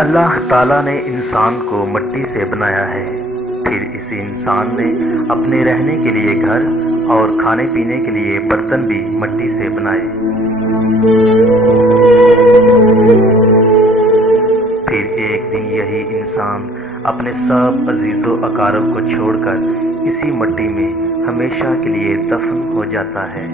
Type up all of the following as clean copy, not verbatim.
اللہ تعالیٰ نے انسان کو مٹی سے بنایا ہے، پھر اسی انسان نے اپنے رہنے کے لیے گھر اور کھانے پینے کے لیے برتن بھی مٹی سے بنائے۔ پھر ایک دن یہی انسان اپنے سب عزیز و اقارب کو چھوڑ کر اسی مٹی میں ہمیشہ کے لیے دفن ہو جاتا ہے۔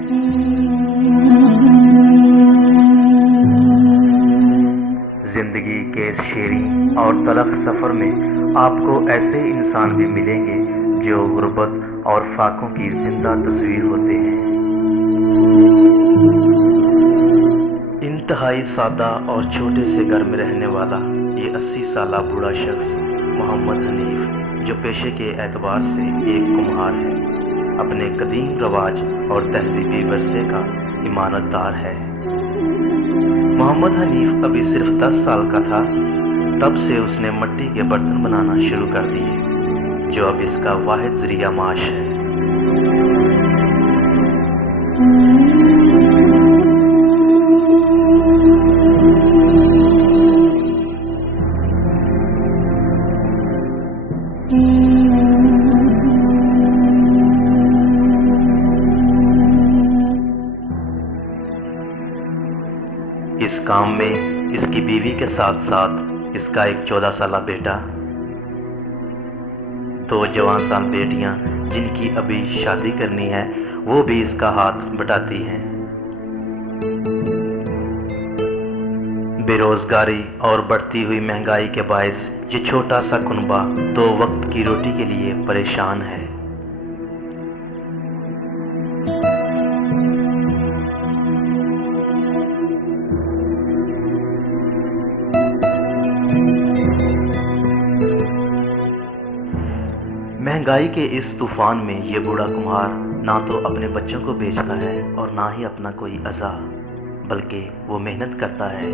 زندگی کے اس شیریں اور تلخ سفر میں آپ کو ایسے انسان بھی ملیں گے جو غربت اور فاقوں کی زندہ تصویر ہوتے ہیں۔ انتہائی سادہ اور چھوٹے سے گھر میں رہنے والا یہ 80 سالہ بوڑھا شخص محمد حنیف، جو پیشے کے اعتبار سے ایک کمہار ہے، اپنے قدیم رواج اور تہذیبی ورثے کا امانت دار ہے۔ محمد حنیف ابھی صرف 10 سال کا تھا تب سے اس نے مٹی کے برتن بنانا شروع کر دیے، جو اب اس کا واحد ذریعہ معاش ہے۔ اس کام میں اس کی بیوی کے ساتھ ساتھ اس کا ایک 14 سالہ بیٹا، 2 جوان سال بیٹیاں جن کی ابھی شادی کرنی ہے، وہ بھی اس کا ہاتھ بٹاتی ہیں۔ بے روزگاری اور بڑھتی ہوئی مہنگائی کے باعث یہ چھوٹا سا کنبہ 2 وقت کی روٹی کے لیے پریشان ہے۔ مہنگائی کے اس طوفان میں یہ بوڑھا کمہار نہ تو اپنے بچوں کو بیچتا ہے اور نہ ہی اپنا کوئی عزا، بلکہ وہ محنت کرتا ہے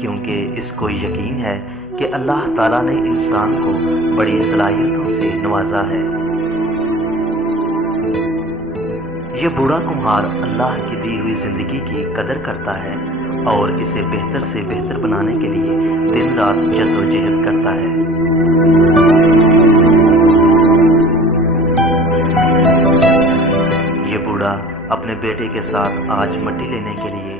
کیونکہ اس کو یقین ہے کہ اللہ تعالیٰ نے انسان کو بڑی صلاحیتوں سے نوازا ہے۔ یہ بوڑھا کمہار اللہ کی دی ہوئی زندگی کی قدر کرتا ہے اور اسے بہتر سے بہتر بنانے کے لیے دن رات جدوجہد کرتا ہے۔ یہ بوڑھا اپنے بیٹے کے ساتھ آج مٹی لینے کے لیے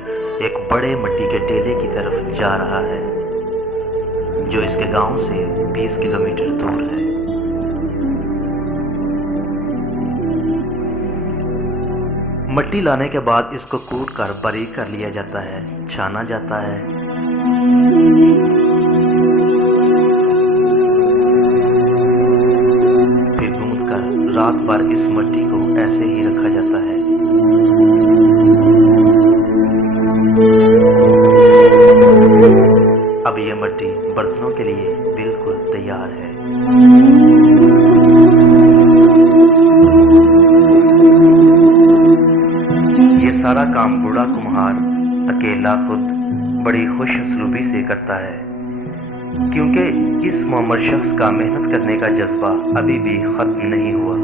ایک بڑے مٹی کے ٹیلے کی طرف جا رہا ہے، جو اس کے گاؤں سے 20 کلومیٹر دور ہے۔ مٹی لانے کے بعد اس کو کوٹ کر باریک کر لیا جاتا ہے، چھانا جاتا ہے۔ پھر گوندھ کر رات بھر اس مٹی کو ایسے ہی رکھا جاتا ہے۔ اب یہ مٹی برتنوں کے لیے بالکل تیار ہے۔ یہ سارا کام بوڑھا کمہار اکیلا خود بڑی خوش اسلوبی سے کرتا ہے، کیونکہ اس معمر شخص کا محنت کرنے کا جذبہ ابھی بھی ختم نہیں ہوا۔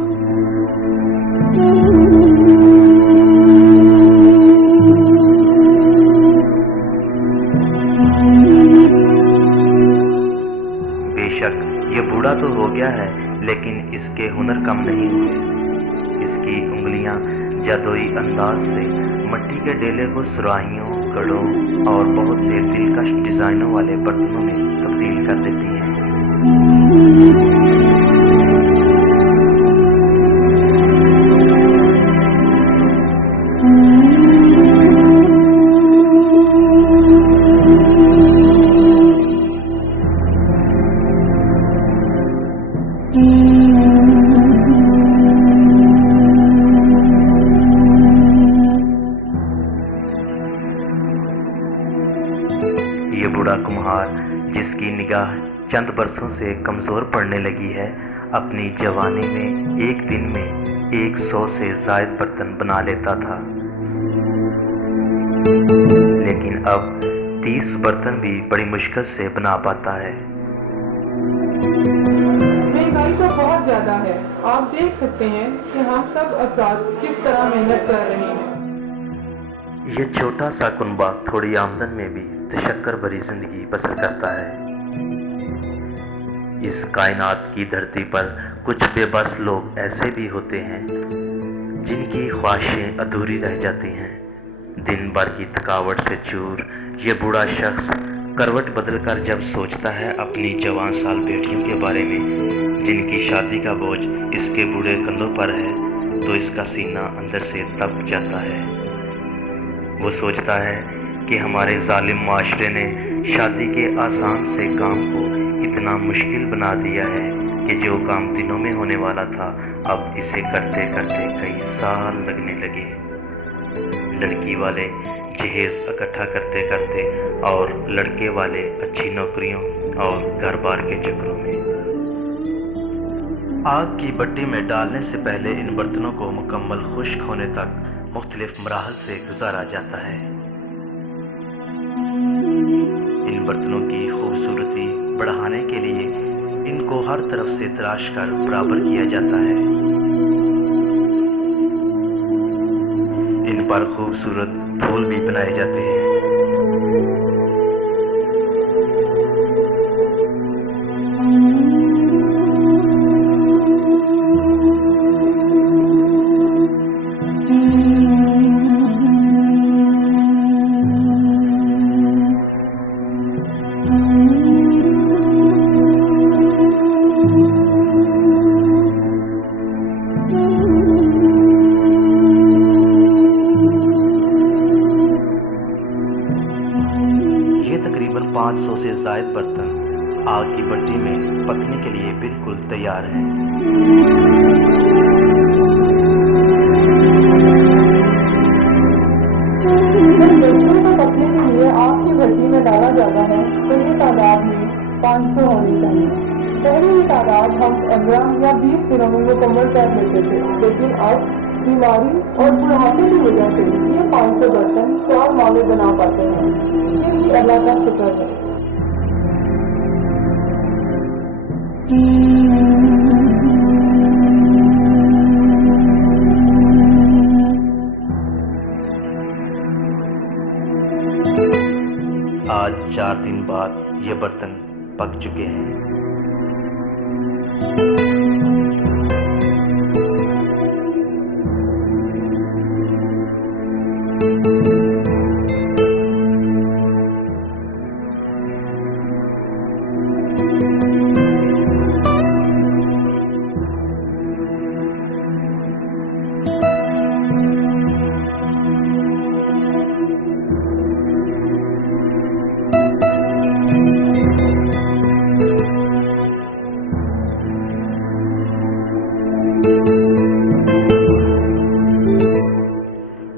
بے شک یہ بوڑھا تو ہو گیا ہے، لیکن اس کے ہنر کم نہیں ہوئے۔ اس کی انگلیاں جادوئی انداز سے مٹی کے ڈیلے کو سراہیوں، گڑھوں اور بہت سے دلکش ڈیزائنوں والے برتنوں میں تبدیل کر دیتی ہیں۔ یہ بوڑھا کمہار جس کی نگاہ چند برسوں سے کمزور پڑنے لگی ہے، اپنی جوانی میں ایک دن میں 100 سے زائد برتن بنا لیتا تھا، لیکن اب 30 برتن بھی بڑی مشکل سے بنا پاتا ہے۔ مہنگائی تو بہت زیادہ ہے، آپ دیکھ سکتے ہیں کہ ہم سب افراد کس طرح محنت کر رہے ہیں۔ یہ چھوٹا سا کنبہ تھوڑی آمدن میں بھی تشکر بھری زندگی بسر کرتا ہے۔ اس کائنات کی دھرتی پر کچھ بے بس لوگ ایسے بھی ہوتے ہیں جن کی خواہشیں ادھوری رہ جاتی ہیں۔ دن بھر کی تھکاوٹ سے چور یہ بوڑھا شخص کروٹ بدل کر جب سوچتا ہے اپنی جوان سال بیٹیوں کے بارے میں جن کی شادی کا بوجھ اس کے بوڑھے کندھوں پر ہے تو اس کا سینہ اندر سے تپ جاتا ہے۔ وہ سوچتا ہے کہ ہمارے ظالم معاشرے نے شادی کے آسان سے کام کو اتنا مشکل بنا دیا ہے کہ جو کام دنوں میں ہونے والا تھا اب اسے کرتے کرتے کئی سال لگنے لگے۔ لڑکی والے جہیز اکٹھا کرتے کرتے اور لڑکے والے اچھی نوکریوں اور گھر بار کے چکروں میں۔ آگ کی بٹی میں ڈالنے سے پہلے ان برتنوں کو مکمل خشک ہونے تک مختلف مراحل سے گزارا جاتا ہے۔ ان برتنوں کی خوبصورتی بڑھانے کے لیے ان کو ہر طرف سے تراش کر برابر کیا جاتا ہے۔ ان پر خوبصورت پھول بھی بنائے جاتے ہیں۔ تقریباً 500 سے زائد برتن آگ کی بٹی میں پکنے کے لیے بالکل تیار ہیں۔ جب برتنوں کو پکنے کے لیے آگ کی بھٹی میں ڈالا جاتا ہے تو یہ تعداد میں 500 ہونی چاہیے۔ پہلے یہ تعداد ہم 15 یا 20 دنوں میں مکمل کر لیتے تھے، لیکن اب بیماری اور بڑھاپے کی وجہ سے یہ 500 برتن 4 ماہ میں بنا پاتے ہیں۔ یہ بھی اللہ کا شکر ہے۔ آج 4 دن بعد یہ برتن پک چکے ہیں۔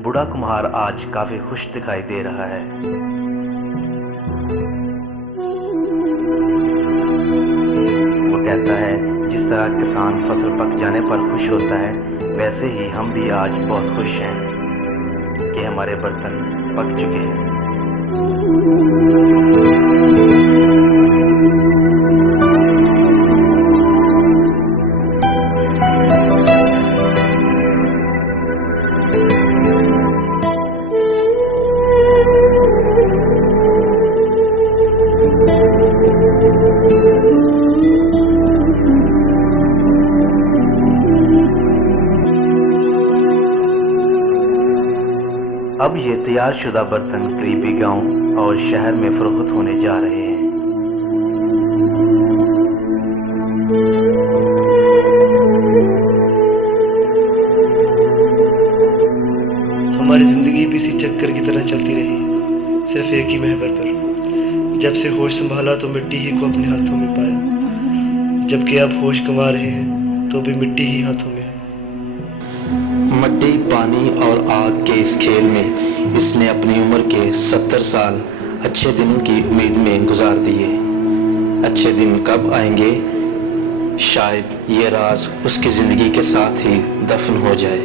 بوڑھا کمہار آج کافی خوش دکھائی دے رہا ہے۔ وہ کہتا ہے جس طرح کسان فصل پک جانے پر خوش ہوتا ہے ویسے ہی ہم بھی آج بہت خوش ہیں کہ ہمارے برتن پک چکے ہیں۔ اب یہ تیار شدہ برتن قریبی گاؤں اور شہر میں فروخت ہونے جا رہے ہیں۔ ہماری زندگی بھی اسی چکر کی طرح چلتی رہی، صرف ایک ہی محور پر۔ جب سے ہوش سنبھالا تو مٹی ہی کو اپنے ہاتھوں میں پایا، جبکہ اب ہوش کما رہے ہیں تو بھی مٹی ہی ہاتھوں میں ہے۔ مٹی، پانی اور آگ کے اس کھیل میں اس نے اپنی عمر کے 70 سال اچھے دنوں کی امید میں گزار دیے۔ اچھے دن کب آئیں گے؟ شاید یہ راز اس کی زندگی کے ساتھ ہی دفن ہو جائے۔